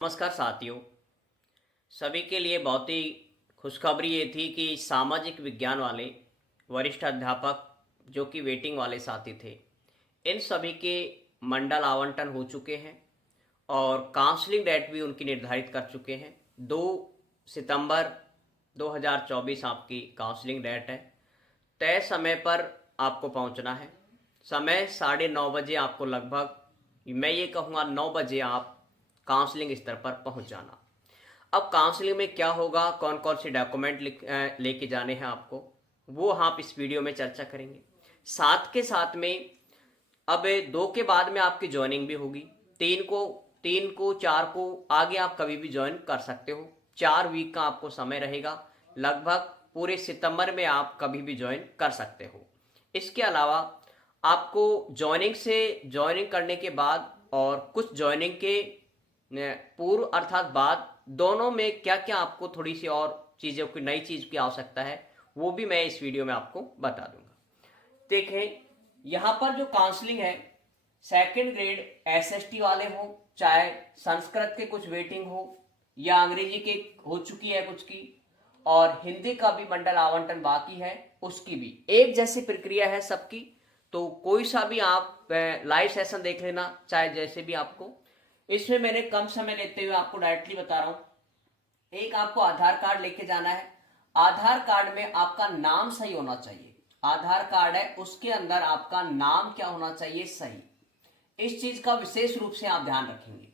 नमस्कार साथियों। सभी के लिए बहुत ही खुशखबरी ये थी कि सामाजिक विज्ञान वाले वरिष्ठ अध्यापक जो कि वेटिंग वाले साथी थे, इन सभी के मंडल आवंटन हो चुके हैं और काउंसलिंग डेट भी उनकी निर्धारित कर चुके हैं। 2 सितंबर 2024 आपकी काउंसलिंग डेट है। तय समय पर आपको पहुंचना है। समय 9:30 बजे आपको लगभग, मैं ये कहूँगा 9 बजे आप काउंसलिंग स्तर पर पहुंच जाना। अब काउंसलिंग में क्या होगा, कौन कौन से डॉक्यूमेंट लेके जाने हैं आपको, वो आप इस वीडियो में चर्चा करेंगे। साथ के साथ में अब 2 के बाद में आपकी ज्वाइनिंग भी होगी। 3 को 4 को आगे आप कभी भी ज्वाइन कर सकते हो। 4 वीक का आपको समय रहेगा। लगभग पूरे सितंबर में आप कभी भी ज्वाइन कर सकते हो। इसके अलावा आपको ज्वाइनिंग करने के बाद और कुछ ज्वाइनिंग के पूर्व अर्थात बाद, दोनों में क्या क्या आपको थोड़ी सी और चीज़ों की, नई चीज़ की आवश्यकता है, वो भी मैं इस वीडियो में आपको बता दूंगा। देखें, यहाँ पर जो काउंसलिंग है, सेकंड ग्रेड एसएसटी वाले हो, चाहे संस्कृत के कुछ वेटिंग हो या अंग्रेजी के हो चुकी है कुछ की, और हिंदी का भी मंडल आवंटन बाकी है, उसकी भी एक जैसी प्रक्रिया है सबकी। तो कोई सा भी आप लाइव सेशन देख लेना, चाहे जैसे भी आपको। इसमें मैंने कम समय लेते हुए आपको डायरेक्टली बता रहा हूं। एक आपको आधार कार्ड लेके जाना है। आधार कार्ड में आपका नाम सही होना चाहिए। आधार कार्ड है, उसके अंदर आपका नाम क्या होना चाहिए, सही। इस चीज का विशेष रूप से आप ध्यान रखेंगे,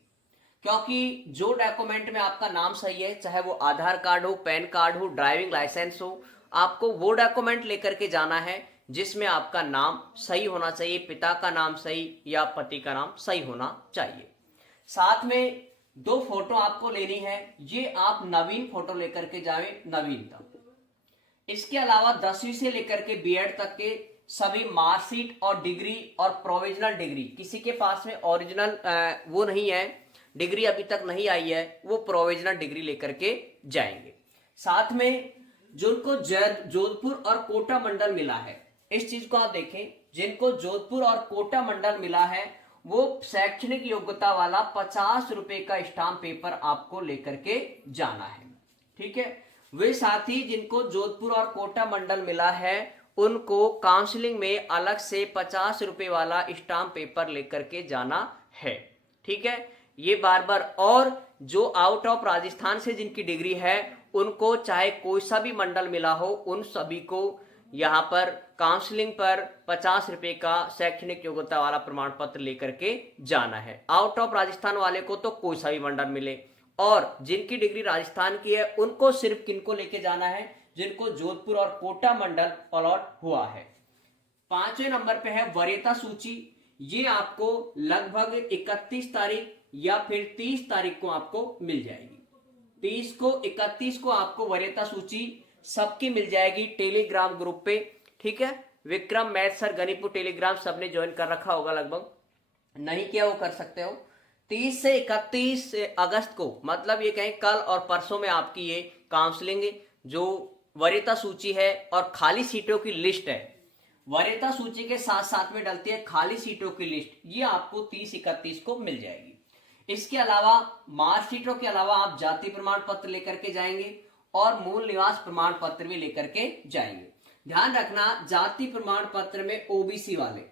क्योंकि जो डॉक्यूमेंट में आपका नाम सही है, चाहे वो आधार कार्ड हो, पैन कार्ड हो, ड्राइविंग लाइसेंस हो, आपको वो डॉक्यूमेंट लेकर के जाना है जिसमें आपका नाम सही होना चाहिए, पिता का नाम सही या पति का नाम सही होना चाहिए। साथ में 2 फोटो आपको लेनी है। ये आप नवीन फोटो लेकर के जाएं, नवीनतम। इसके अलावा 10वीं से लेकर के बीएड तक के सभी मार्कशीट और डिग्री और प्रोविजनल डिग्री, किसी के पास में ओरिजिनल वो नहीं है, डिग्री अभी तक नहीं आई है, वो प्रोविजनल डिग्री लेकर के जाएंगे। साथ में जिनको जोधपुर और कोटा मंडल मिला है, इस चीज को आप देखें, जिनको जोधपुर और कोटा मंडल मिला है, वो शैक्षणिक योग्यता वाला 50 रुपए का स्टाम्प पेपर आपको लेकर के जाना है। ठीक है। वे साथी जिनको जोधपुर और कोटा मंडल मिला है, उनको काउंसलिंग में अलग से 50 रुपए वाला स्टाम्प पेपर लेकर के जाना है। ठीक है, ये बार बार। और जो आउट ऑफ राजस्थान से जिनकी डिग्री है, उनको चाहे कोई सा भी मंडल मिला हो, उन सभी को यहाँ पर काउंसलिंग पर 50 रुपए का शैक्षणिक योग्यता वाला प्रमाण पत्र लेकर के जाना है। आउट ऑफ राजस्थान वाले को तो कोई सा भी मंडल मिले, और जिनकी डिग्री राजस्थान की है, उनको सिर्फ किनको लेके जाना है, जिनको जोधपुर और कोटा मंडल अलॉट हुआ है। 5वें नंबर पे है वरीयता सूची। ये आपको लगभग 31 तारीख या फिर 30 तारीख को आपको मिल जाएगी। 31 को आपको वरीयता सूची सबकी मिल जाएगी टेलीग्राम ग्रुप पे। ठीक है, विक्रम मैथ सर गणितपुर टेलीग्राम सबने ज्वाइन कर रखा होगा, लगभग नहीं किया वो कर सकते हो। 30 से 31 अगस्त को, मतलब ये कहें कल और परसों में आपकी ये काउंसलिंग, जो वरीयता सूची है और खाली सीटों की लिस्ट है, वरीयता सूची के साथ साथ में डलती है खाली सीटों की लिस्ट, ये आपको 30-31 को मिल जाएगी। इसके अलावा मार्कशीटों के अलावा आप जाति प्रमाण पत्र लेकर के जाएंगे और मूल निवास प्रमाण पत्र भी लेकर के जाएंगे। ध्यान रखना, जाति प्रमाण पत्र में ओबीसी वाले,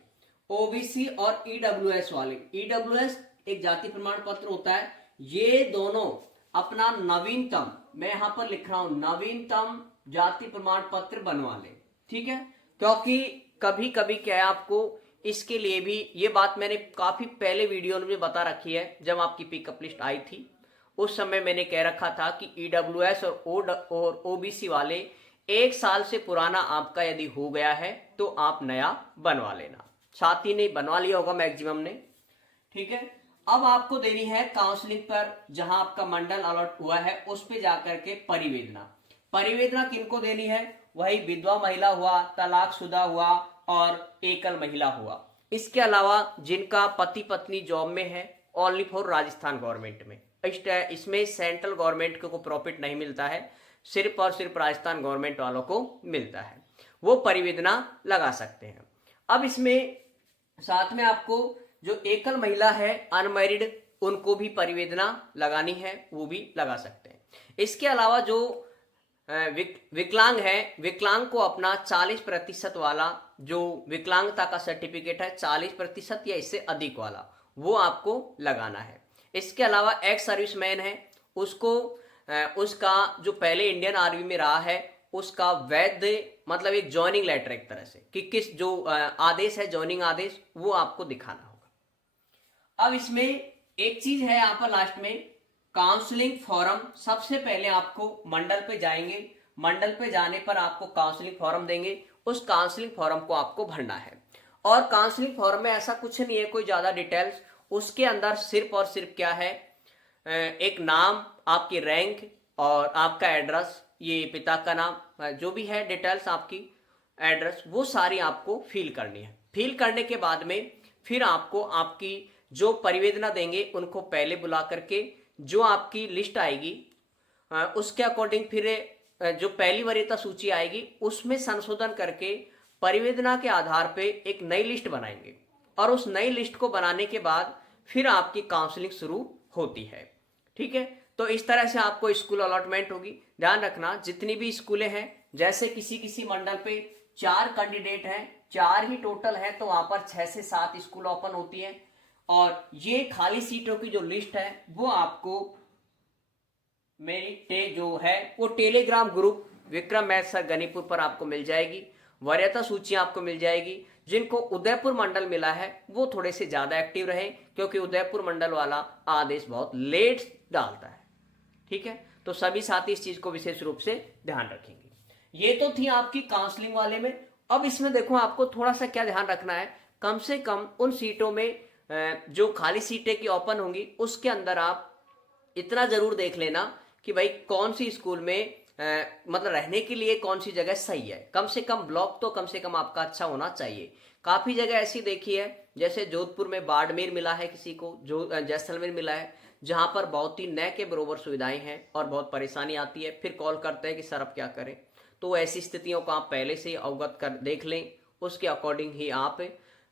ओबीसी और ईडब्ल्यूएस वाले, ईडब्ल्यूएस एक जाति प्रमाण पत्र होता है, ये दोनों अपना नवीनतम, मैं यहां पर लिख रहा हूं, नवीनतम जाति प्रमाण पत्र बनवा ले। ठीक है, क्योंकि कभी कभी क्या है, आपको इसके लिए भी, ये बात मैंने काफी पहले वीडियो में बता रखी है, जब आपकी पिकअप लिस्ट आई थी उस समय मैंने कह रखा था कि ईडब्ल्यूएस और ओबीसी वाले 1 साल से पुराना आपका यदि हो गया है तो आप नया बनवा लेना। साथी ने बनवा लिया होगा मैक्सिमम ने। ठीक है, अब आपको देनी है काउंसलिंग पर, जहां आपका मंडल अलॉट हुआ है उस पे जाकर के परिवेदना। परिवेदना किनको देनी है? वही विधवा महिला हुआ, तलाकशुदा हुआ और एकल महिला हुआ। इसके अलावा जिनका पति पत्नी जॉब में है, ओनली फॉर राजस्थान गवर्नमेंट में, इसमें सेंट्रल गवर्नमेंट को प्रॉफिट नहीं मिलता है, सिर्फ और सिर्फ राजस्थान गवर्नमेंट वालों को मिलता है, वो परिवेदना लगा सकते हैं। अब इसमें साथ में आपको जो एकल महिला है, अनमैरिड, उनको भी परिवेदना लगानी है वो भी लगा सकते हैं। इसके अलावा जो विकलांग है, विकलांग को अपना 40% वाला जो विकलांगता का सर्टिफिकेट है, 40% या इससे अधिक वाला, वो आपको लगाना है। इसके अलावा एक्स सर्विसमैन है, उसको उसका जो पहले इंडियन आर्मी में रहा है उसका वैध मतलब एक ज्वाइनिंग लेटर एक तरह से कि किस जो आदेश है, ज्वाइनिंग आदेश, वो आपको दिखाना होगा। अब इसमें एक चीज है यहाँ पर लास्ट में, काउंसलिंग फॉर्म। सबसे पहले आपको मंडल पे जाएंगे, मंडल पे जाने पर आपको काउंसलिंग फॉर्म देंगे, उस काउंसलिंग फॉर्म को आपको भरना है। और काउंसलिंग फॉर्म में ऐसा कुछ नहीं है कोई ज्यादा डिटेल्स, उसके अंदर सिर्फ और सिर्फ क्या है, एक नाम, आपकी रैंक और आपका एड्रेस, ये पिता का नाम, जो भी है डिटेल्स आपकी एड्रेस, वो सारी आपको फिल करनी है। फिल करने के बाद में फिर आपको आपकी जो परिवेदना देंगे उनको पहले बुला करके जो आपकी लिस्ट आएगी उसके अकॉर्डिंग फिर जो पहली वरीयता सूची आएगी उसमें संशोधन करके परिवेदना के आधार पे एक नई लिस्ट बनाएंगे और उस नई लिस्ट को बनाने के बाद फिर आपकी काउंसलिंग शुरू होती है। ठीक है, तो इस तरह से आपको स्कूल अलॉटमेंट होगी। ध्यान रखना जितनी भी स्कूलें हैं, जैसे किसी किसी मंडल पे 4 कैंडिडेट हैं, 4 ही टोटल है, तो वहां पर 6 से 7 स्कूल ओपन होती है और ये खाली सीटों की जो लिस्ट है वो आपको मेरी जो है वो telegram group Vikram math sir Ganipur पर आपको मिल जाएगी। वरीयता सूची आपको मिल जाएगी। जिनको उदयपुर मंडल मिला है वो थोड़े से ज्यादा एक्टिव रहे क्योंकि उदयपुर मंडल वाला आदेश बहुत लेट डालता है। ठीक है, तो सभी साथी इस चीज को विशेष रूप से ध्यान रखेंगे। ये तो थी आपकी काउंसलिंग वाले में। अब इसमें देखो आपको थोड़ा सा क्या ध्यान रखना है, कम से कम उन सीटों में जो खाली सीटें की ओपन होंगी उसके अंदर आप इतना जरूर देख लेना कि भाई कौन सी स्कूल में मतलब रहने के लिए कौन सी जगह सही है। कम से कम ब्लॉक तो कम से कम आपका अच्छा होना चाहिए। काफी जगह ऐसी देखी है, जैसे जोधपुर में बाड़मेर मिला है किसी को, जो जैसलमेर मिला है, जहां पर बहुत ही न के बरोबर सुविधाएं हैं और बहुत परेशानी आती है, फिर कॉल करते हैं कि सर अब क्या करें। तो ऐसी स्थितियों को आप पहले से अवगत कर देख लें, उसके अकॉर्डिंग ही आप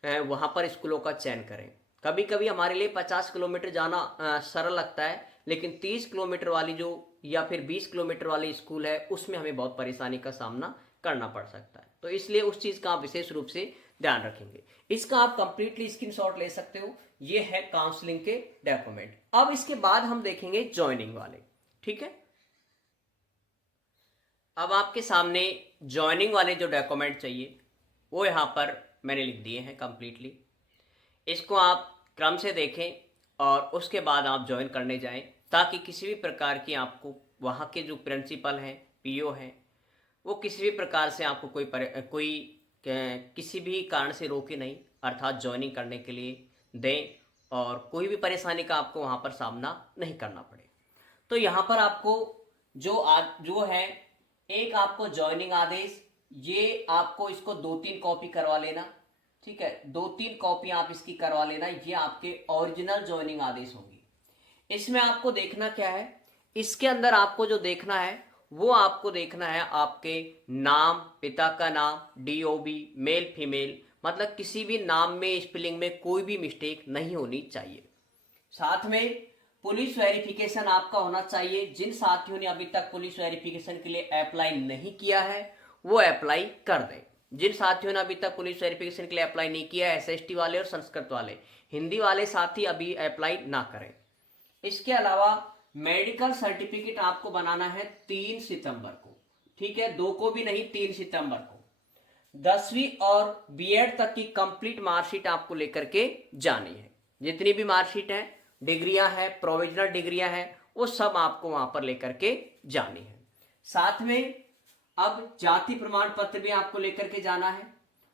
वहां पर स्कूलों का चयन करें। कभी कभी हमारे लिए 50 किलोमीटर जाना सरल लगता है, लेकिन 30 किलोमीटर वाली जो या फिर 20 किलोमीटर वाली स्कूल है उसमें हमें बहुत परेशानी का सामना करना पड़ सकता है। तो इसलिए उस चीज का आप विशेष रूप से ध्यान रखेंगे। इसका आप कंप्लीटली स्क्रीनशॉट ले सकते हो। ये है काउंसलिंग के डॉक्यूमेंट। अब इसके बाद हम देखेंगे ज्वाइनिंग वाले। ठीक है, अब आपके सामने ज्वाइनिंग वाले जो डॉक्यूमेंट चाहिए वो यहाँ पर मैंने लिख दिए हैं कंप्लीटली। इसको आप क्रम से देखें और उसके बाद आप ज्वाइन करने जाएं, ताकि किसी भी प्रकार की आपको वहाँ के जो प्रिंसिपल हैं, पीओ हैं, वो किसी भी प्रकार से आपको किसी भी कारण से रोके नहीं, अर्थात ज्वाइनिंग करने के लिए दें और कोई भी परेशानी का आपको वहाँ पर सामना नहीं करना पड़े। तो यहाँ पर आपको जो है एक आपको ज्वाइनिंग आदेश, ये आपको इसको 2-3 कॉपी करवा लेना। ठीक है, 2-3 कॉपी आप इसकी करवा लेना। ये आपके ओरिजिनल ज्वाइनिंग आदेश होंगी। इसमें आपको देखना क्या है, इसके अंदर आपको जो देखना है वो आपको देखना है आपके नाम, पिता का नाम, DOB, मेल फीमेल, मतलब किसी भी नाम में स्पेलिंग में कोई भी मिस्टेक नहीं होनी चाहिए। साथ में पुलिस वेरिफिकेशन आपका होना चाहिए। जिन साथियों ने अभी तक पुलिस वेरिफिकेशन के लिए अप्लाई नहीं किया है वो अप्लाई कर दें। जिन साथियों ने अभी तक पुलिस वेरिफिकेशन के लिए अप्लाई नहीं किया है, SST वाले और संस्कृत वाले, हिंदी वाले साथी अभी अप्लाई ना करें। इसके अलावा मेडिकल सर्टिफिकेट आपको बनाना है 3 सितंबर को। ठीक है, 2 को भी नहीं, 3 सितंबर को। 10वीं और B.Ed तक की कंप्लीट मार्कशीट आपको लेकर के जानी है। जितनी भी मार्कशीट है, डिग्रियां हैं, प्रोविजनल डिग्रियां हैं, वो सब आपको वहां पर लेकर के जानी है। साथ में अब जाति प्रमाण पत्र भी आपको लेकर के जाना है,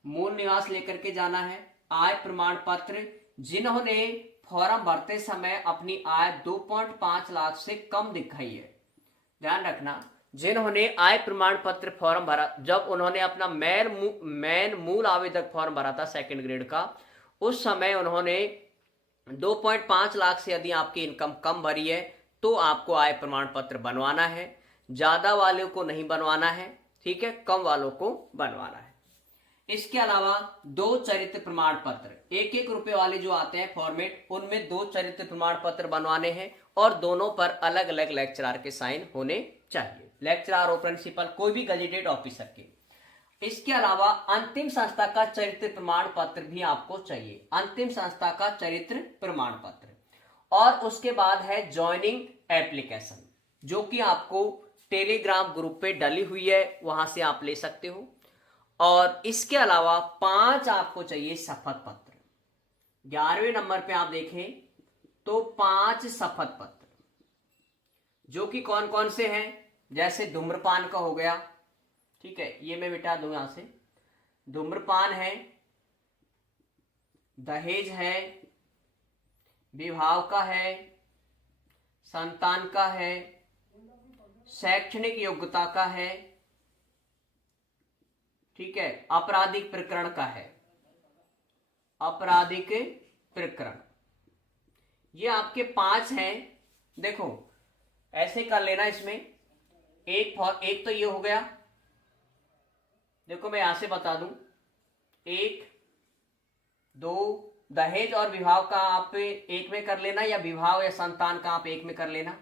मूल निवास लेकर के जाना है, आय प्रमाण पत्र। जिन्होंने फॉर्म भरते समय अपनी आय 2.5 लाख से कम दिखाई है, ध्यान रखना, जिन्होंने आय प्रमाण पत्र फॉर्म भरा, जब उन्होंने अपना मेन मूल आवेदक फॉर्म भरा था 2nd ग्रेड का, उस समय उन्होंने 2.5 लाख से यदि आपकी इनकम कम भरी है तो आपको आय प्रमाण पत्र बनवाना है। ज्यादा वालों को नहीं बनवाना है, ठीक है, कम वालों को बनवाना है। इसके अलावा 2 चरित्र प्रमाण पत्र, 1-1 रुपए वाले जो आते हैं फॉर्मेट, उनमें 2 चरित्र प्रमाण पत्र बनवाने हैं और दोनों पर अलग अलग लेक्चरर के साइन होने चाहिए, लेक्चरर और प्रिंसिपल, कोई भी गजेटेड ऑफिसर के। इसके अलावा अंतिम संस्था का चरित्र प्रमाण पत्र भी आपको चाहिए, अंतिम संस्था का चरित्र प्रमाण पत्र। और उसके बाद है ज्वाइनिंग एप्लीकेशन, जो कि आपको टेलीग्राम ग्रुप पे डली हुई है, वहां से आप ले सकते हो। और इसके अलावा 5 आपको चाहिए शपथ पत्र। 11वें नंबर पे आप देखें तो 5 शपथ पत्र, जो कि कौन कौन से हैं, जैसे धूम्रपान का हो गया, ठीक है, ये मैं मिटा दूं यहां से, धूम्रपान है, दहेज है, विवाह का है, संतान का है, शैक्षणिक योग्यता का है, ठीक है, आपराधिक प्रकरण का है, आपराधिक प्रकरण, ये आपके 5 हैं। देखो ऐसे कर लेना, इसमें एक तो ये हो गया, देखो मैं यहां से बता दूं, 1, 2, दहेज और विवाह का आप एक में कर लेना, या विवाह या संतान का आप एक में कर लेना,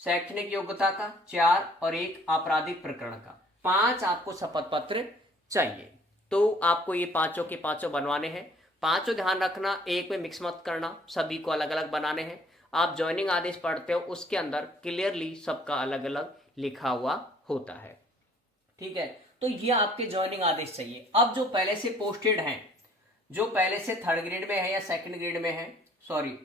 शैक्षणिक योग्यता का 4 और 1 आपराधिक प्रकरण का, 5 आपको शपथ पत्र चाहिए। तो आपको ये पांचों के पांचों बनवाने हैं, पांचों ध्यान रखना, एक में मिक्स मत करना, सभी को अलग अलग बनाने हैं। आप ज्वाइनिंग आदेश पढ़ते हो, उसके अंदर क्लियरली सबका अलग अलग लिखा हुआ होता है, ठीक है। तो ये आपके ज्वाइनिंग आदेश चाहिए। अब जो पहले से पोस्टेड हैं, जो पहले से 3rd ग्रेड में है या 2nd ग्रेड में है, सॉरी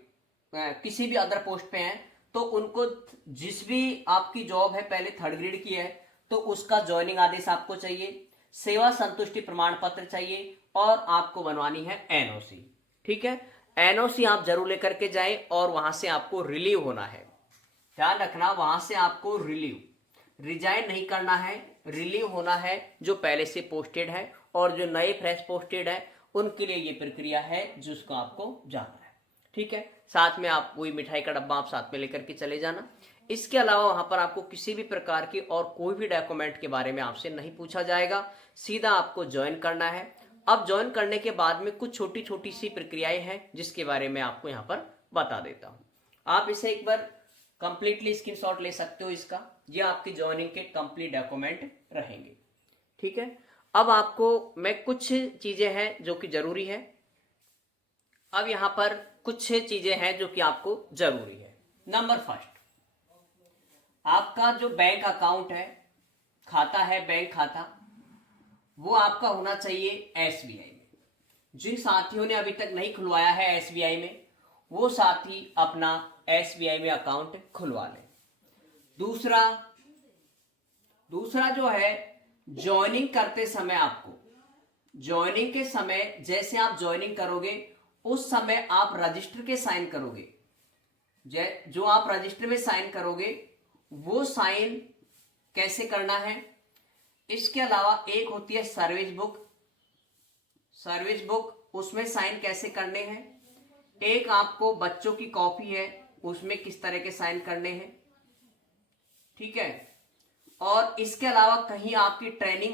किसी भी अदर पोस्ट पे हैं, तो उनको जिस भी आपकी जॉब है पहले 3rd ग्रेड की है, तो उसका ज्वाइनिंग आदेश आपको चाहिए, सेवा संतुष्टि प्रमाण पत्र चाहिए, और आपको बनवानी है एनओसी, ठीक है। एनओसी आप जरूर लेकर के जाएं, और वहां से आपको रिलीव होना है, ध्यान रखना, वहां से आपको रिलीव, रिजाइन नहीं करना है, रिलीव होना है, जो पहले से पोस्टेड है, और जो नए फ्रेश पोस्टेड है उनके लिए ये प्रक्रिया है जिसको आपको जाना है, ठीक है। साथ में आप कोई मिठाई का डब्बा आप साथ में लेकर के चले जाना। इसके अलावा वहां पर आपको किसी भी प्रकार की और कोई भी डॉक्यूमेंट के बारे में आपसे नहीं पूछा जाएगा, सीधा आपको ज्वाइन करना है। अब ज्वाइन करने के बाद में कुछ छोटी छोटी सी प्रक्रियाएं हैं, जिसके बारे में आपको यहाँ पर बता देता हूँ। आप इसे एक बार कंप्लीटली स्क्रीनशॉट ले सकते हो इसका, ये आपकी ज्वाइनिंग के कंप्लीट डॉक्यूमेंट रहेंगे, ठीक है। अब आपको मैं कुछ चीजें हैं जो कि जरूरी है, अब यहां पर कुछ चीजें हैं जो कि आपको जरूरी है। नंबर फर्स्ट, आपका जो बैंक अकाउंट है, खाता है, बैंक खाता, वो आपका होना चाहिए एसबीआई में। जिन साथियों ने अभी तक नहीं खुलवाया है एसबीआई में, वो साथी अपना एसबीआई में अकाउंट खुलवा लें। दूसरा जो है, ज्वाइनिंग करते समय आपको, ज्वाइनिंग के समय जैसे आप ज्वाइनिंग करोगे उस समय आप रजिस्टर के साइन करोगे, जो आप रजिस्टर में साइन करोगे वो साइन कैसे करना है। इसके अलावा एक होती है सर्विस बुक, उसमें साइन कैसे करने हैं। एक आपको बच्चों की कॉपी है, उसमें किस तरह के साइन करने हैं, ठीक है। और इसके अलावा कहीं आपकी ट्रेनिंग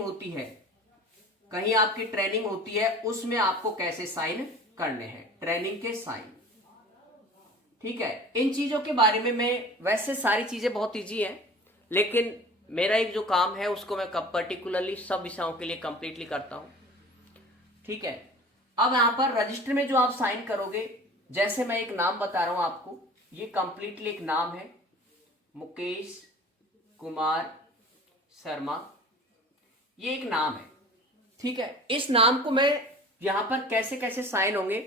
होती है, उसमें आपको कैसे साइन करने हैं, ट्रेनिंग के साइन, ठीक है। इन चीजों के बारे में मैं, वैसे सारी चीजें बहुत इजी है, लेकिन मेरा एक जो काम है उसको मैं पर्टिकुलरली सब विषयों के लिए कंप्लीटली करता हूं, ठीक है। अब यहां पर रजिस्टर में जो आप साइन करोगे, जैसे मैं एक नाम बता रहा हूं आपको, ये कंप्लीटली एक नाम है, मुकेश कुमार शर्मा, ये एक नाम है, ठीक है। इस नाम को मैं यहां पर कैसे कैसे साइन होंगे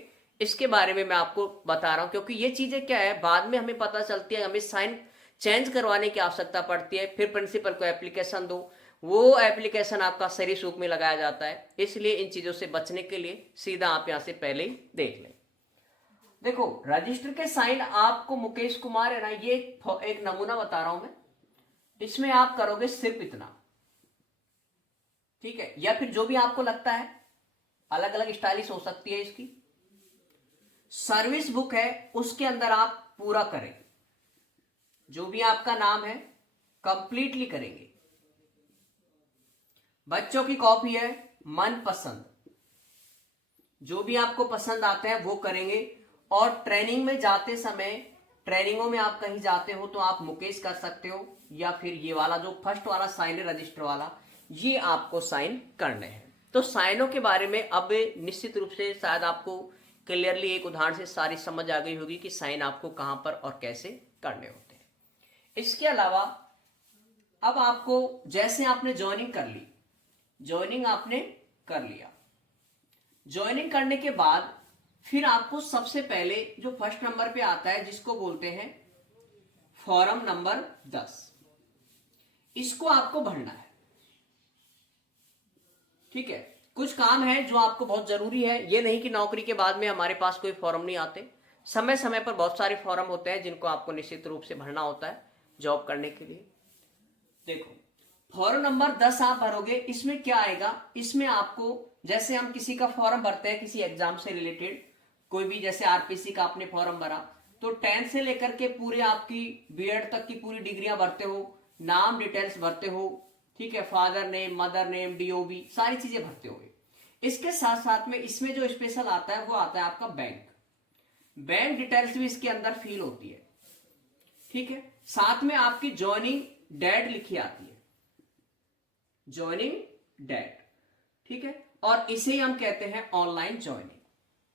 इसके बारे में मैं आपको बता रहा हूं, क्योंकि ये चीजें क्या है बाद में हमें पता चलती है, हमें साइन चेंज करवाने की आवश्यकता पड़ती है, फिर प्रिंसिपल को एप्लीकेशन दो, वो एप्लीकेशन आपका सही सूप में लगाया जाता है। इसलिए इन चीजों से बचने के लिए सीधा आप यहां से पहले ही देख लें। देखो रजिस्टर के साइन आपको मुकेश कुमार है ना, ये एक नमूना बता रहा हूं मैं, इसमें आप करोगे सिर्फ इतना, ठीक है। या फिर जो भी आपको लगता है, अलग अलग स्टाइलिश हो सकती है इसकी। सर्विस बुक है, उसके अंदर आप पूरा करें, जो भी आपका नाम है कंप्लीटली करेंगे। बच्चों की कॉपी है, मनपसंद, जो भी आपको पसंद आते हैं वो करेंगे। और ट्रेनिंग में जाते समय, ट्रेनिंगों में आप कहीं जाते हो तो आप मुकेश कर सकते हो, या फिर ये वाला जो फर्स्ट वाला साइन है रजिस्टर वाला, ये आपको साइन करने हैं। तो साइनों के बारे में अब निश्चित रूप से शायद आपको क्लियरली एक उदाहरण से सारी समझ आ गई होगी कि साइन आपको कहां पर और कैसे करने होते हैं। इसके अलावा अब आपको, जैसे आपने ज्वाइनिंग कर ली, ज्वाइनिंग आपने कर लिया, ज्वाइनिंग करने के बाद फिर आपको सबसे पहले जो फर्स्ट नंबर पे आता है जिसको बोलते हैं फॉर्म नंबर 10, इसको आपको भरना है। ठीक है, कुछ काम है जो आपको बहुत जरूरी है। ये नहीं कि नौकरी के बाद में हमारे पास कोई फॉर्म नहीं आते, समय समय पर बहुत सारे फॉर्म होते हैं जिनको आपको निश्चित रूप से भरना होता है जॉब करने के लिए। देखो, फॉर्म नंबर 10 आप भरोगे, इसमें क्या आएगा, इसमें आपको, जैसे हम किसी का फॉर्म भरते हैं किसी एग्जाम से रिलेटेड, कोई भी, जैसे आरपीसी का आपने फॉर्म भरा तो 10 से लेकर के पूरे आपकी बीएड तक की पूरी डिग्रियां भरते हो, नाम डिटेल्स भरते हो, ठीक है, father name, mother name, DOB, सारी चीजें भरते हो। इसके साथ साथ में इसमें जो स्पेशल आता है वो आता है आपका बैंक, बैंक डिटेल्स भी इसके अंदर फिल होती है। ठीक है, साथ में आपकी ज्वाइनिंग डेट लिखी आती है, ज्वाइनिंग डेट। ठीक है, और इसे ही हम कहते हैं ऑनलाइन ज्वाइनिंग।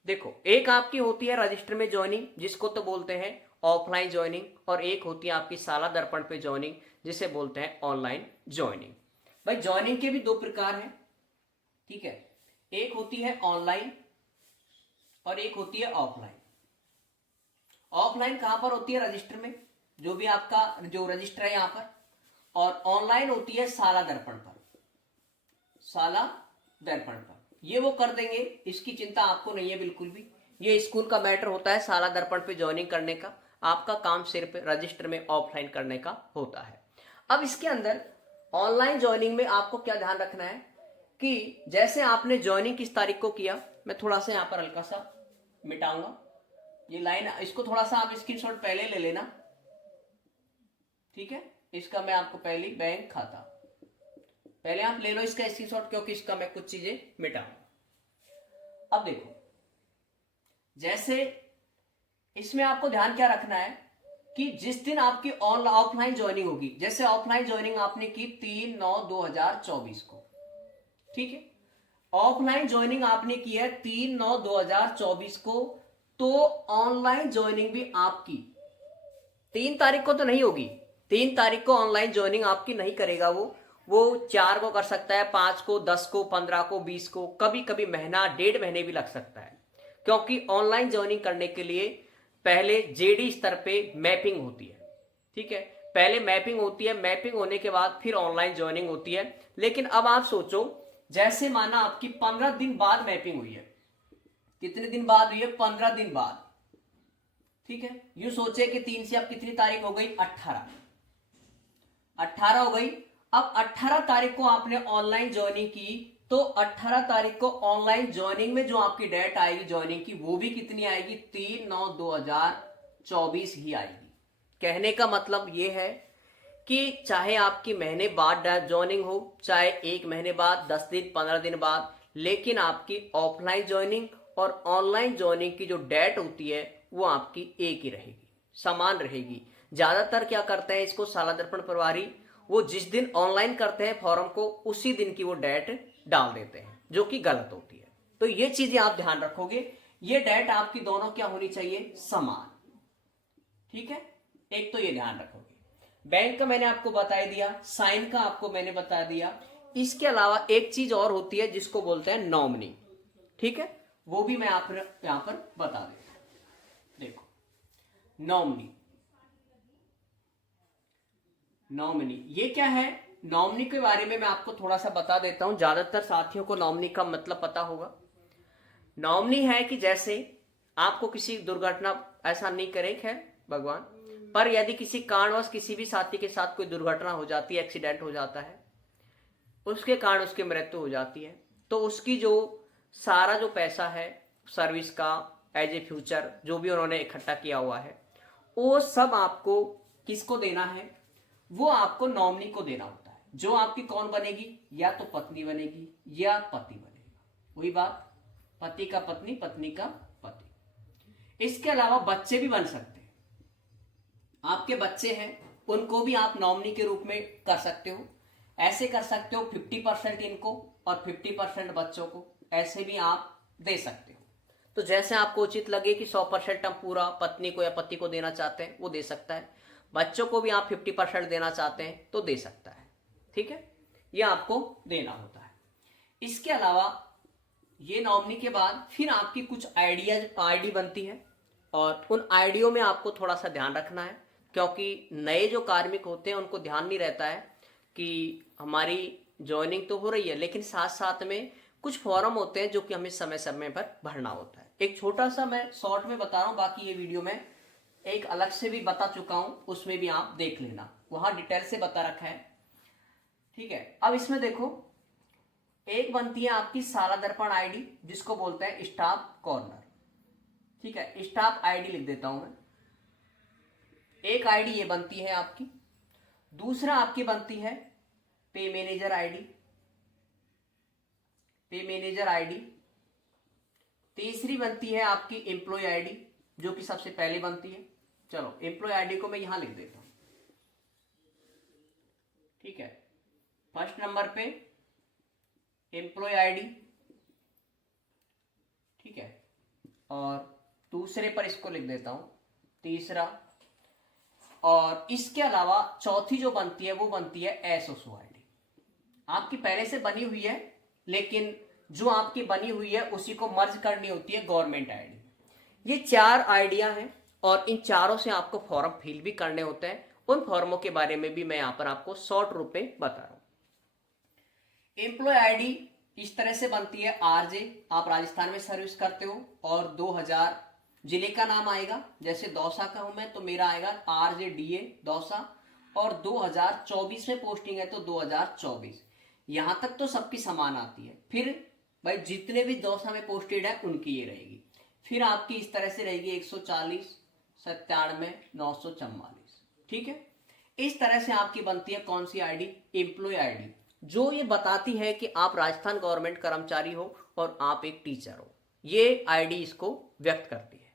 देखो, एक आपकी होती है रजिस्टर में ज्वाइनिंग जिसको तो बोलते हैं ऑफलाइन ज्वाइनिंग, और एक होती है आपकी साला दर्पण पे ज्वाइनिंग जिसे बोलते हैं ऑनलाइन ज्वाइनिंग। भाई ज्वाइनिंग के भी दो प्रकार हैं। ठीक है, एक होती है ऑनलाइन और एक होती है ऑफलाइन। ऑफलाइन कहां पर होती है, रजिस्टर में, जो भी आपका जो रजिस्टर है यहां पर, और ऑनलाइन होती है साला दर्पण पर, साला दर्पण पर। ये वो कर देंगे, इसकी चिंता आपको नहीं है बिल्कुल भी, ये स्कूल का मैटर होता है साला दर्पण पे ज्वाइनिंग करने का। आपका काम सिर्फ रजिस्टर में ऑफलाइन करने का होता है। अब इसके अंदर ऑनलाइन ज्वाइनिंग में आपको क्या ध्यान रखना है कि जैसे आपने ज्वाइनिंग किस तारीख को किया, मैं थोड़ा सा यहां पर हल्का सा मिटाऊंगा ये लाइन, इसको थोड़ा सा आप स्क्रीनशॉट पहले ले लेना। ठीक है, इसका मैं आपको पहले बैंक खाता, पहले आप ले लो इसका स्क्रीनशॉट, क्योंकि इसका मैं कुछ चीजें मिटाऊंगा। अब देखो, जैसे इसमें आपको ध्यान क्या रखना है कि जिस दिन आपकी ऑफलाइन ज्वाइनिंग होगी, जैसे ऑफलाइन ज्वाइनिंग आपने की 3/9/2024 को, ठीक है, ऑफलाइन ज्वाइनिंग आपने की है 3/9/2024 को, तो ऑनलाइन ज्वाइनिंग भी आपकी 3 तारीख को तो नहीं होगी। 3 तारीख को ऑनलाइन ज्वाइनिंग आपकी नहीं करेगा वो 4 को कर सकता है, 5 को, 10 को, 15 को, 20 को, कभी कभी महीना, 1.5 महीने भी लग सकता है। क्योंकि ऑनलाइन ज्वाइनिंग करने के लिए पहले जेडी स्तर पे मैपिंग होती है। ठीक है, पहले मैपिंग होती है, मैपिंग होने के बाद फिर ऑनलाइन ज्वाइनिंग होती है। लेकिन अब आप सोचो, जैसे माना आपकी 15 दिन बाद मैपिंग हुई है, कितने दिन बाद हुई है, 15 दिन बाद। ठीक है, यू सोचे कि 3 से अब कितनी तारीख हो गई, 18 हो गई। अब 18 तारीख को आपने ऑनलाइन ज्वाइनिंग की, तो 18 तारीख को ऑनलाइन ज्वाइनिंग में जो आपकी डेट आएगी ज्वाइनिंग की, वो भी कितनी आएगी, 3/9/2024 ही आएगी। कहने का मतलब ये है कि चाहे आपकी महीने बाद ज्वाइनिंग हो, चाहे 1 महीने बाद, 10 दिन, 15 दिन बाद, लेकिन आपकी ऑफलाइन ज्वाइनिंग और ऑनलाइन ज्वाइनिंग की जो डेट होती है वो आपकी एक ही रहेगी, समान रहेगी। ज्यादातर क्या करते हैं इसको साला दर्पण प्रभारी, वो जिस दिन ऑनलाइन करते हैं फॉर्म को, उसी दिन की वो डेट डाल देते हैं, जो कि गलत होती है। तो ये चीजें आप ध्यान रखोगे, ये डेट आपकी दोनों क्या होनी चाहिए, समान। ठीक है, एक तो ये ध्यान रखोगे। बैंक का मैंने आपको बता दिया, साइन का आपको मैंने बता दिया। इसके अलावा एक चीज और होती है जिसको बोलते हैं नॉमिनी। ठीक है, वो भी मैं आप यहां पर बता देता हूं। देखो, नॉमिनी, नॉमिनी ये क्या है, नॉमिनी के बारे में मैं आपको थोड़ा सा बता देता हूं। ज्यादातर साथियों को नॉमिनी का मतलब पता होगा। नॉमिनी है कि जैसे आपको किसी दुर्घटना, ऐसा नहीं करे खैर भगवान, पर यदि किसी कारणवश किसी भी साथी के साथ कोई दुर्घटना हो जाती है, एक्सीडेंट हो जाता है, उसके कारण उसकी मृत्यु हो जाती है, तो उसकी जो सारा जो पैसा है सर्विस का, एज ए फ्यूचर जो भी उन्होंने इकट्ठा किया हुआ है, वो सब आपको किसको देना है, वो आपको नॉमिनी को देना होता है। जो आपकी कौन बनेगी, या तो पत्नी बनेगी या पति बनेगा। वही बात, पति का पत्नी, पत्नी का पति। इसके अलावा बच्चे भी बन सकते हैं। आपके बच्चे हैं, उनको भी आप नॉमिनी के रूप में कर सकते हो। ऐसे कर सकते हो 50% इनको और 50% बच्चों को, ऐसे भी आप दे सकते हो। तो जैसे आपको उचित लगे कि 100% हम पूरा पत्नी को या पति को देना चाहते हैं वो दे सकता है, बच्चों को भी आप 50% देना चाहते हैं तो दे सकता है। ठीक है, ये आपको देना होता है। इसके अलावा ये नॉमिनी के बाद फिर आपकी कुछ आईडी बनती है, और उन आईडियों में आपको थोड़ा सा ध्यान रखना है, क्योंकि नए जो कार्मिक होते हैं उनको ध्यान नहीं रहता है कि हमारी ज्वाइनिंग तो हो रही है, लेकिन साथ साथ में कुछ फॉर्म होते हैं जो कि हमें समय समय पर भरना होता है। एक छोटा सा मैं शॉर्ट में बता रहा हूं, बाकी ये वीडियो में एक अलग से भी बता चुका हूं, उसमें भी आप देख लेना, वहां डिटेल से बता रखा है। ठीक है, अब इसमें देखो, एक बनती है आपकी साला दर्पण आईडी, जिसको बोलते हैं स्टाफ कॉर्नर। ठीक है, स्टाफ आईडी लिख देता हूं मैं। एक आईडी ये बनती है आपकी। दूसरा आपकी बनती है पे मैनेजर आईडी, पे मैनेजर आईडी। तीसरी बनती है आपकी एम्प्लॉय आईडी, जो कि सबसे पहले बनती है। चलो, एम्प्लॉय आईडी को मैं यहां लिख देता हूं। ठीक है, फर्स्ट नंबर पे एम्प्लॉय आईडी। ठीक है, और दूसरे पर इसको लिख देता हूं तीसरा। और इसके अलावा चौथी जो बनती है वो बनती है एसओसो आईडी। आपकी पहले से बनी हुई है, लेकिन जो आपकी बनी हुई है उसी को मर्ज करनी होती है गवर्नमेंट आईडी। ये 4 आइडिया हैं, और इन चारों से आपको फॉर्म फिल भी करने होते हैं। उन फॉर्मों के बारे में भी मैं यहां पर आपको शॉर्ट रूप में बता रहा हूं। एम्प्लॉय आईडी इस तरह से बनती है। आरजे, आप राजस्थान में सर्विस करते हो और 2000 जिले का नाम आएगा। जैसे दौसा का हूं मैं तो मेरा आएगा आरजे डीए दौसा, और 2024 में पोस्टिंग है तो 2024। यहां तक तो सबकी समान आती है। फिर भाई जितने भी दौसा में पोस्टेड है उनकी ये रहेगी। फिर आपकी इस तरह से रहेगी 140 97 944। ठीक है, इस तरह से आपकी बनती है कौन सी आईडी? एम्प्लॉय आईडी, जो ये बताती है कि आप राजस्थान गवर्नमेंट कर्मचारी हो और आप एक टीचर हो। ये आईडी इसको व्यक्त करती है।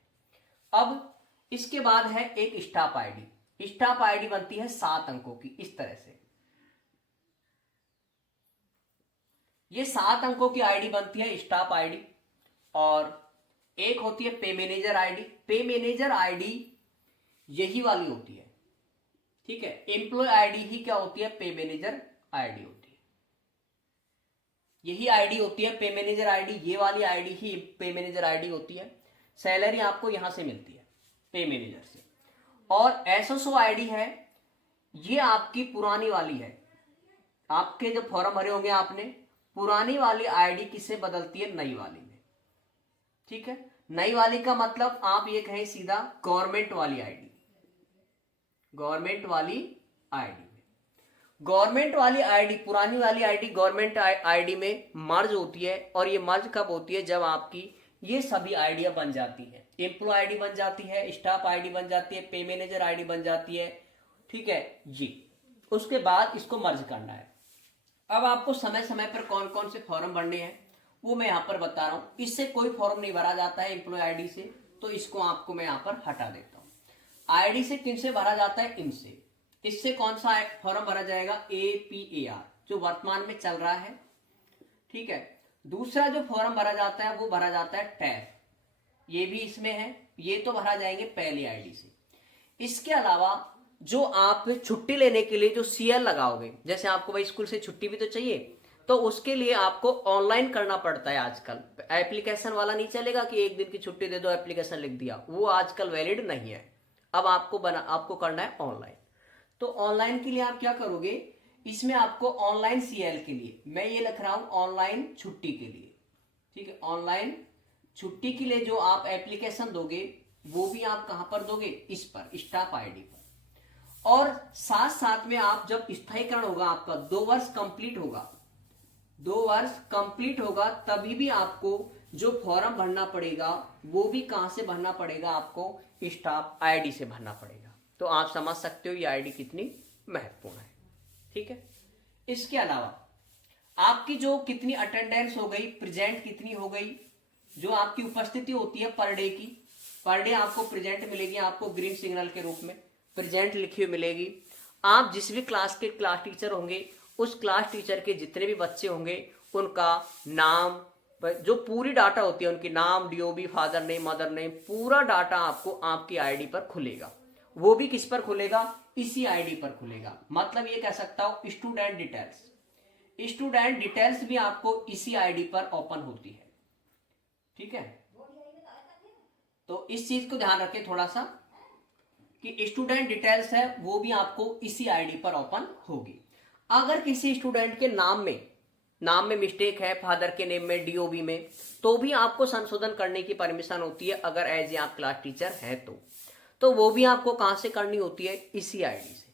अब इसके बाद है एक स्टाफ आईडी। स्टाफ आईडी बनती है 7 अंकों की, इस तरह से। ये 7 अंकों की आईडी बनती है स्टाफ आईडी। और एक होती है पे मैनेजर आईडी। पे मैनेजर आईडी यही वाली होती है। ठीक है, एम्प्लॉय आईडी ही क्या होती है? पे मैनेजर आईडी होती है। यही आईडी होती है पे मैनेजर आईडी, ये वाली आईडी ही पे मैनेजर आईडी होती है। सैलरी आपको यहां से मिलती है पे मैनेजर से। और एसओसो आईडी है, ये आपकी पुरानी वाली है। आपके जो फॉर्म भरे होंगे आपने, पुरानी वाली आईडी किससे बदलती है? नई वाली में। ठीक है, नई वाली का मतलब आप ये कहें सीधा गवर्नमेंट वाली आईडी। गवर्नमेंट वाली आईडी में, गवर्नमेंट वाली आईडी, पुरानी वाली आईडी गवर्नमेंट आईडी में मर्ज होती है। और ये मर्ज कब होती है? जब आपकी ये सभी आईडिया बन जाती है। एम्प्लॉय आईडी बन जाती है, स्टाफ आईडी बन जाती है, पे मैनेजर आईडी बन जाती है। ठीक है जी, उसके बाद इसको मर्ज करना है। अब आपको समय समय पर कौन कौन से फॉर्म भरने हैं वो मैं यहां पर बता रहा हूं। इससे कोई फॉर्म नहीं भरा जाता है एम्प्लॉय आईडी से, तो इसको आपको मैं यहां पर हटा देता हूं। आईडी से किनसे भरा जाता है? इनसे। इससे कौन सा फॉर्म भरा जाएगा? APAR, जो वर्तमान में चल रहा है। ठीक है, दूसरा जो फॉर्म भरा जाता है वो भरा जाता है टैफ, ये भी इसमें है। ये तो भरा जाएंगे पहली आईडी से। इसके अलावा जो आप छुट्टी लेने के लिए जो CL लगाओगे, जैसे आपको भाई स्कूल से छुट्टी भी तो चाहिए, तो उसके लिए आपको ऑनलाइन करना पड़ता है आजकल। एप्लीकेशन वाला नहीं चलेगा कि एक दिन की छुट्टी दे दो, एप्लीकेशन लिख दिया, वो आजकल वैलिड नहीं है। अब आपको करना है ऑनलाइन। तो ऑनलाइन के लिए आप क्या करोगे? इसमें आपको ऑनलाइन CL के लिए मैं ये लिख रहा हूं ऑनलाइन छुट्टी के लिए। ठीक है, ऑनलाइन छुट्टी के लिए जो आप एप्लीकेशन दोगे वो भी आप कहां पर दोगे? इस पर, स्टाफ आईडी पर। और साथ साथ में आप जब स्थायीकरण होगा आपका 2 वर्ष कंप्लीट होगा, 2 वर्ष कंप्लीट होगा, तभी भी आपको जो फॉर्म भरना पड़ेगा वो भी कहां से भरना पड़ेगा? आपको स्टाफ आईडी से भरना पड़ेगा। तो आप समझ सकते हो ये आईडी कितनी महत्वपूर्ण है। ठीक है, इसके अलावा आपकी जो कितनी अटेंडेंस हो गई, प्रेजेंट कितनी हो गई, जो आपकी उपस्थिति होती है पर डे की, पर डे आपको प्रेजेंट मिलेगी, आपको ग्रीन सिग्नल के रूप में प्रेजेंट लिखी हुई मिलेगी। आप जिस भी क्लास के क्लास टीचर होंगे, उस क्लास टीचर के जितने भी बच्चे होंगे उनका नाम, जो पूरी डाटा होती है उनकी नाम, DOB, father name, mother name, पूरा डाटा आपको आपकी आईडी पर खुलेगा। वो भी किस पर खुलेगा? इसी आईडी पर खुलेगा। मतलब ये कह सकता हूं स्टूडेंट डिटेल्स, स्टूडेंट डिटेल्स भी आपको इसी आईडी पर ओपन होती है। ठीक है, तो इस चीज को ध्यान रखें थोड़ा सा कि स्टूडेंट डिटेल्स है वो भी आपको इसी आईडी पर ओपन होगी। अगर किसी स्टूडेंट के नाम में मिस्टेक है, फादर के नेम में, डीओबी में, तो भी आपको संशोधन करने की परमिशन होती है अगर एज ए आप क्लास टीचर है तो वो भी आपको कहां से करनी होती है? इसी आईडी से,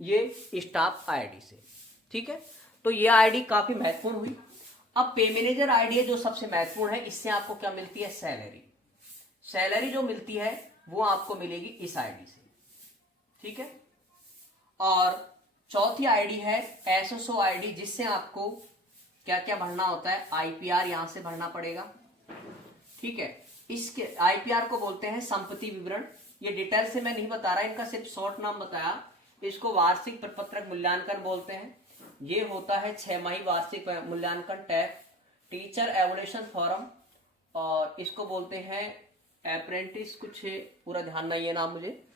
ये स्टाफ आईडी से। ठीक है, तो ये आईडी काफी महत्वपूर्ण हुई। अब पे मैनेजर आईडी है जो सबसे महत्वपूर्ण है। इससे आपको क्या मिलती है? सैलरी जो मिलती है वो आपको मिलेगी इस आईडी से। ठीक है, और चौथी आईडी है एसएसओ आईडी, जिससे आपको क्या क्या भरना होता है? आईपीआर यहां से भरना पड़ेगा। ठीक है, इसके आईपीआर को बोलते हैं संपत्ति विवरण। ये डिटेल से मैं नहीं बता रहा, इनका सिर्फ शॉर्ट नाम बताया। इसको वार्षिक प्रपत्रक मूल्यांकन बोलते हैं। ये होता है 6 माही वार्षिक मूल्यांकन, टैप, टीचर एवोल्यूशन फॉरम, और इसको बोलते हैं अप्रेंटिस, कुछ पूरा ध्यान नहीं है नाम मुझे।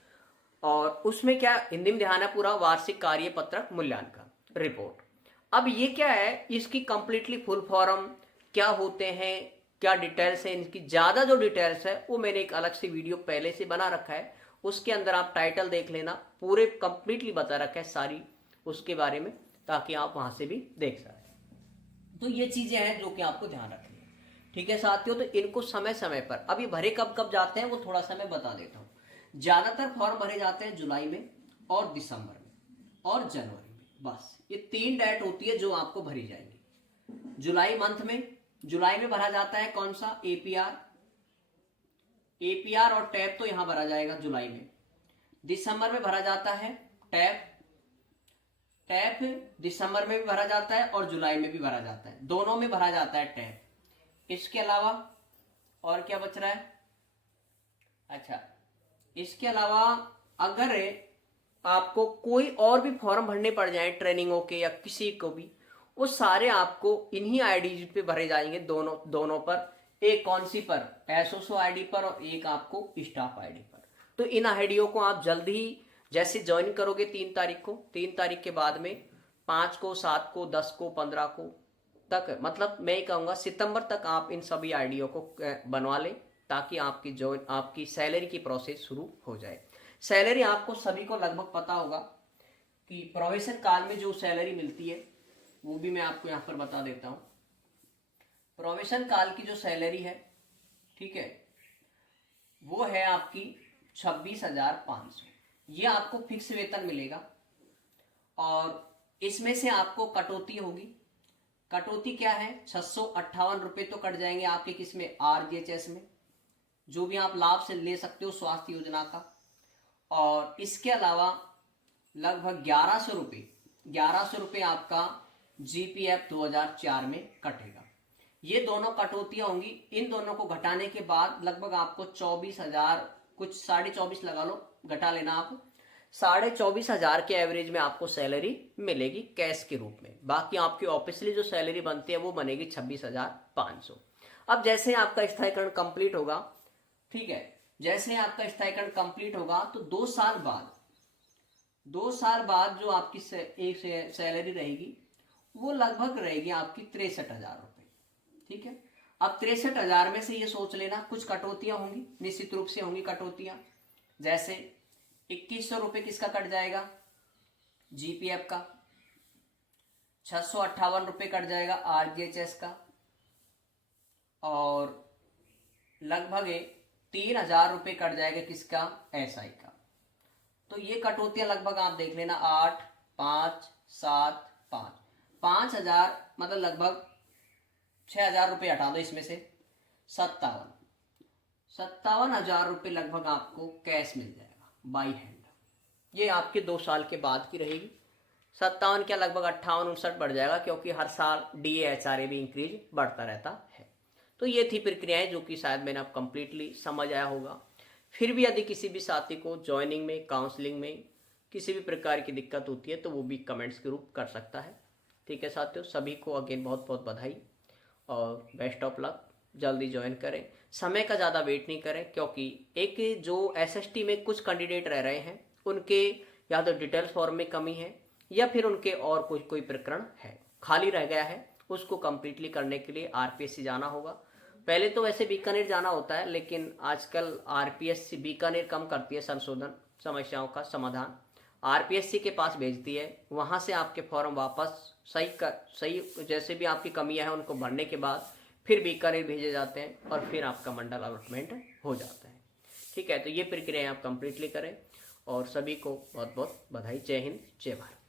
और उसमें क्या हिंदी में ध्यान है पूरा? वार्षिक कार्य पत्रक मूल्यांकन रिपोर्ट। अब ये क्या है? इसकी कंप्लीटली फुल फॉर्म क्या होते हैं, क्या डिटेल्स है, इनकी ज्यादा जो डिटेल्स है वो मैंने एक अलग से वीडियो पहले से बना रखा है, उसके अंदर आप टाइटल देख लेना, पूरे कंप्लीटली बता रखा है सारी उसके बारे में, ताकि आप वहां से भी देख सकें। तो ये चीजें हैं जो कि आपको ध्यान रखनी है। ठीक है साथियों, तो इनको समय समय पर, अभी भरे कब कब जाते हैं वो थोड़ा सा मैं बता देता हूँ। ज्यादातर फॉर्म भरे जाते हैं जुलाई में और दिसंबर में और जनवरी में, बस ये 3 डेट होती है जो आपको भरी जाएंगी। जुलाई मंथ में, जुलाई में भरा जाता है कौन सा? एपीआर और टैप, तो यहां भरा जाएगा जुलाई में। दिसंबर में भरा जाता है टैप दिसंबर में भी भरा जाता है और जुलाई में भी भरा जाता है, दोनों में भरा जाता है टैप। इसके अलावा और क्या बच रहा है? अच्छा, इसके अलावा अगर आपको कोई और भी फॉर्म भरने पड़ जाए ट्रेनिंगों के या किसी को भी, वो सारे आपको इन्हीं आईडी पे भरे जाएंगे, दोनों पर। एक कौन सी पर? एसओसो आईडी पर, और एक आपको स्टाफ आईडी पर। तो इन आईडियो को आप जल्दी ही जैसे ज्वाइन करोगे 3 तारीख के बाद में 5 को, 7 को, 10 को, 15 को तक, मतलब मैं ही कहूँगा सितंबर तक आप इन सभी आईडियो को बनवा लें, ताकि आपकी सैलरी की प्रोसेस शुरू हो जाए। सैलरी आपको सभी को लगभग पता होगा कि प्रोबेशन काल में जो सैलरी मिलती है वो भी मैं आपको यहाँ पर बता देता हूँ। प्रोबेशन काल की जो सैलरी है, ठीक है, वो है आपकी 26,500। ये आपको फिक्स वेतन मिलेगा और इसमें से आपको कटौती होगी। कटौती क्या है? 658 रुपए तो कट जाएंगे आपके किसमें? आरजीएचएस में, जो भी आप लाभ से ले सकते हो स्वास्थ्य योजना का। और इसके अलावा लगभग 1100 रुपए आपका जीपीएफ 2004 में कटेगा। ये दोनों कटौतियां होंगी। इन दोनों को घटाने के बाद लगभग आपको 24,000, कुछ 24,500 लगा लो, घटा लेना आप, 24,500 के एवरेज में आपको सैलरी मिलेगी कैश के रूप में। बाकी आपकी ऑफिशियली जो सैलरी बनती है वो बनेगी 26,500। अब जैसे आपका स्थायीकरण कंप्लीट होगा, ठीक है, जैसे आपका स्थायीकरण कंप्लीट होगा तो 2 साल बाद जो आपकी एक सैलरी रहेगी वो लगभग रहेगी आपकी 63,000 रुपए। ठीक है, अब 63,000 में से ये सोच लेना कुछ कटौतियां होंगी, निश्चित रूप से होंगी कटौतियां। जैसे 2,100 रुपए किसका कट जाएगा? जीपीएफ का। 658 रुपए कट जाएगा आरजीएचएस का, और लगभग 3,000 रुपए कट जाएगा किसका? एसआई का। तो ये कटौतियां लगभग आप देख लेना 8, 5, 7, 5, 5,000, मतलब लगभग 6,000 रुपये हटा दो इसमें से, 57,000 रुपये लगभग आपको कैश मिल जाएगा बाई हैंड। ये आपके 2 साल के बाद की रहेगी। 57 क्या लगभग 58-59 बढ़ जाएगा, क्योंकि हर साल डीए एचआरए भी इंक्रीज बढ़ता रहता है। तो ये थी प्रक्रियाएं जो कि शायद मैंने आप कंप्लीटली समझ आया होगा। फिर भी यदि किसी भी साथी को ज्वाइनिंग में, काउंसलिंग में किसी भी प्रकार की दिक्कत होती है तो वो भी कमेंट्स के रूप कर सकता है। ठीक है साथियों, सभी को अगेन बहुत बहुत बधाई और बेस्ट ऑफ लक। जल्दी ज्वाइन करें, समय का ज़्यादा वेट नहीं करें, क्योंकि एक जो एसएसटी में कुछ कैंडिडेट रह रहे हैं उनके या तो डिटेल्स फॉर्म में कमी है या फिर उनके और कोई प्रकरण है खाली रह गया है, उसको कंप्लीटली करने के लिए आरपीएससी जाना होगा। पहले तो वैसे बीकानेर जाना होता है, लेकिन आजकल आरपीएससी बीकानेर कम करती है संशोधन समस्याओं का समाधान, आरपीएससी के पास भेजती है। वहाँ से आपके फॉर्म वापस सही जैसे भी आपकी कमियां हैं उनको भरने के बाद फिर बीकानेर भेजे जाते हैं और फिर आपका मंडल अलॉटमेंट हो जाता है। ठीक है, तो ये प्रक्रिया आप कंप्लीटली करें और सभी को बहुत बहुत बधाई। जय हिंद, जय भारत।